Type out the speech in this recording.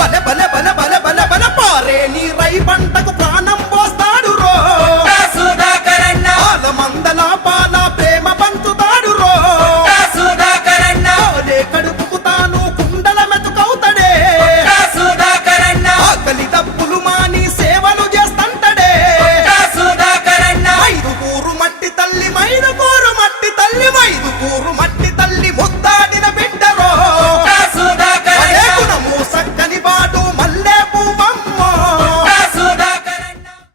బల బల బల బల బల బల పారే నీ రై పంటకు ప్రాణ